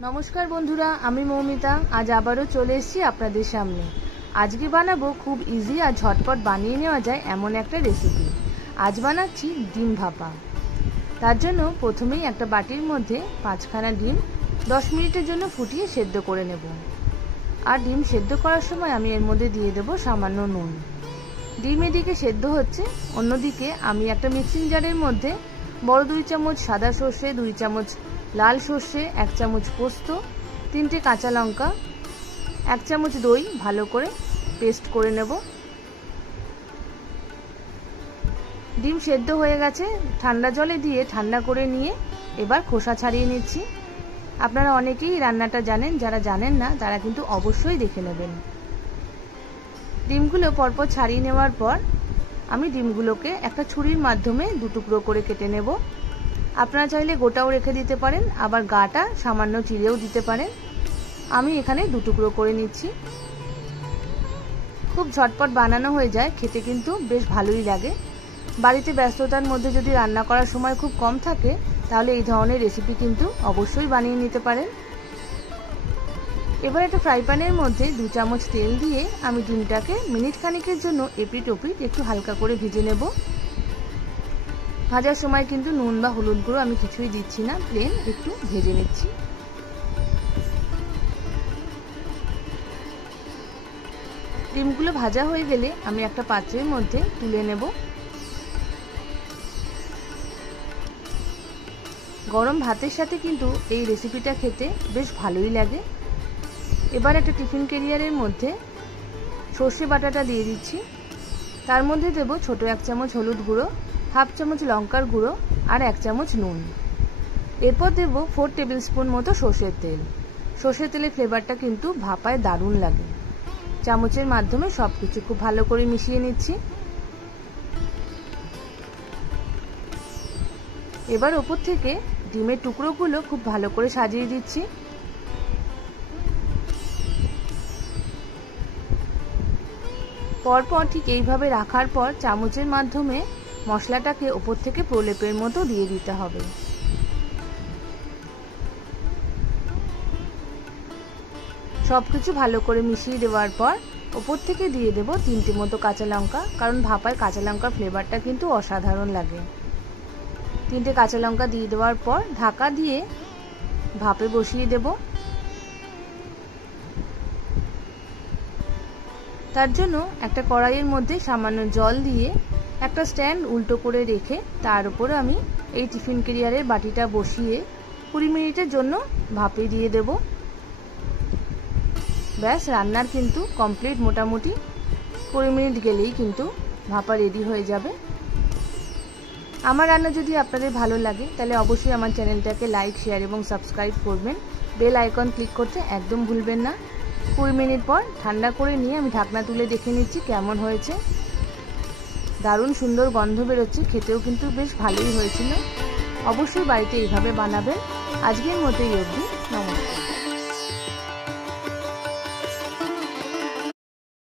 नमस्कार बंधुरा आमी मौमिता आज आबारो चले एसेछि आपनादेर सामने। आजके बानाबो खूब इजी और झटपट बानिये नेওয়া যায় एमन एकटा रेसिपि। आज बानाচ্ছি ডিম ভাপা। तार जोन्नो प्रथमेই একটা বাটির মধ্যে 5খানা ডিম 10 মিনিটের জন্য ফুটিয়ে সেদ্ধ করে নেব। আর ডিম সেদ্ধ করার সময় আমি এর মধ্যে দিয়ে দেব সামান্য নুন। ডিম এদিকে সেদ্ধ হচ্ছে, অন্যদিকে আমি একটা মিক্সিং জারের মধ্যে বড় 2 চামচ সাদা সরষে, 2 চামচ लाल সরষে, 1 চামচ পোস্ত, 3টে কাঁচা লঙ্কা, 1 চামচ দই ভালো করে পেস্ট করে নেব। ডিম সেদ্ধ হয়ে গেছে, ঠান্ডা জলে দিয়ে ঠান্ডা করে নিয়ে এবার খোসা ছাড়িয়ে নিচ্ছি। আপনারা অনেকেই রান্নাটা জানেন, যারা জানেন না তারা কিন্তু অবশ্যই দেখে নেবেন। ডিমগুলো পরপর ছাড়িয়ে নেওয়ার পর আমি ডিমগুলোকে একটা ছুরির মাধ্যমে 2 টুকরো করে কেটে নেব। আপনারা চাইলে গোটাও রেখে দিতে পারেন, আবার গাটা সামান্য চিড়েও দিতে পারেন। আমি এখানে 2 টুকরো করে নিচ্ছি। খুব ঝটপট বানানো হয়ে যায়, খেতে কিন্তু বেশ ভালোই লাগে। বাড়িতে ব্যস্ততার মধ্যে যদি রান্না করার সময় খুব কম থাকে তাহলে এই ধরনের রেসিপি কিন্তু অবশ্যই বানিয়ে নিতে পারেন। এবার একটা ফ্রাই প্যানের মধ্যে 2 চামচ তেল দিয়ে আমি ডিমটাকে মিনিট খানেকের জন্য এপিট ওপিট একটু হালকা করে ভেজে নেব। ভাজার সময় কিন্তু নুন বা হলুদ গুঁড়ো আমি কিছুই দিচ্ছি না, প্লেন একটু ভেজে নিচ্ছি। ডিমগুলো ভাজা হয়ে গেলে আমি একটা পাত্রের মধ্যে তুলে নেব। গরম ভাতের সাথে কিন্তু এই রেসিপিটা খেতে বেশ ভালোই লাগে। এবার একটা টিফিন ক্যারিয়ারের মধ্যে সর্ষে বাটাটা দিয়ে দিচ্ছি। তার মধ্যে দেব ছোট 1 চামচ হলুদ গুঁড়ো, হাফ চামচ লঙ্কার গুঁড়ো আর 1 চামচ নুন। এরপর দেব 4 টেবিল স্পুন মতো সর্ষের তেল। সর্ষের তেলের ফ্লেভারটা কিন্তু ভাপায় দারুণ লাগে। চামচের মাধ্যমে সবকিছু খুব ভালো করে মিশিয়ে নিচ্ছি। এবার ওপর থেকে ডিমের টুকরোগুলো খুব ভালো করে সাজিয়ে দিচ্ছি। পরপর ঠিক এইভাবে রাখার পর চামচের মাধ্যমে মশলাটাকে ওপর থেকে প্রলেপের মতো দিয়ে দিতে হবে। সবকিছু ভালো করে মিশিয়ে দেওয়ার পর ওপর থেকে দিয়ে দেব 3টে মতো কাঁচা লঙ্কা, কারণ ভাপায় কাঁচা লঙ্কার ফ্লেভারটা কিন্তু অসাধারণ লাগে। 3টে কাঁচা লঙ্কা দিয়ে দেওয়ার পর ঢাকা দিয়ে ভাপে বসিয়ে দেব। তার জন্য একটা কড়াইয়ের মধ্যে সামান্য জল দিয়ে একটা স্ট্যান্ড উল্টো করে রেখে তার উপরে আমি এই টিফিন ক্যারিয়ারের বাটিটা বসিয়ে 20 মিনিটের জন্য ভাপে দিয়ে দেব। ব্যাস রান্নার কিন্তু কমপ্লিট, মোটামুটি 20 মিনিট গেলেই কিন্তু ভাপা রেডি হয়ে যাবে। আমার রান্না যদি আপনাদের ভালো লাগে তাহলে অবশ্যই আমার চ্যানেলটাকে লাইক, শেয়ার এবং সাবস্ক্রাইব করবেন। বেল আইকন ক্লিক করতে একদম ভুলবেন না। 20 মিনিট পর ঠান্ডা করে নিয়ে আমি ঢাকনা তুলে দেখে নিচ্ছি কেমন হয়েছে। দারুণ সুন্দর গন্ধ বেরোচ্ছে, খেতেও কিন্তু বেশ ভালোই হয়েছিল। অবশ্যই বাড়িতে এইভাবে বানাবেন। আজকের মতো এই অবধি, নমস্কার।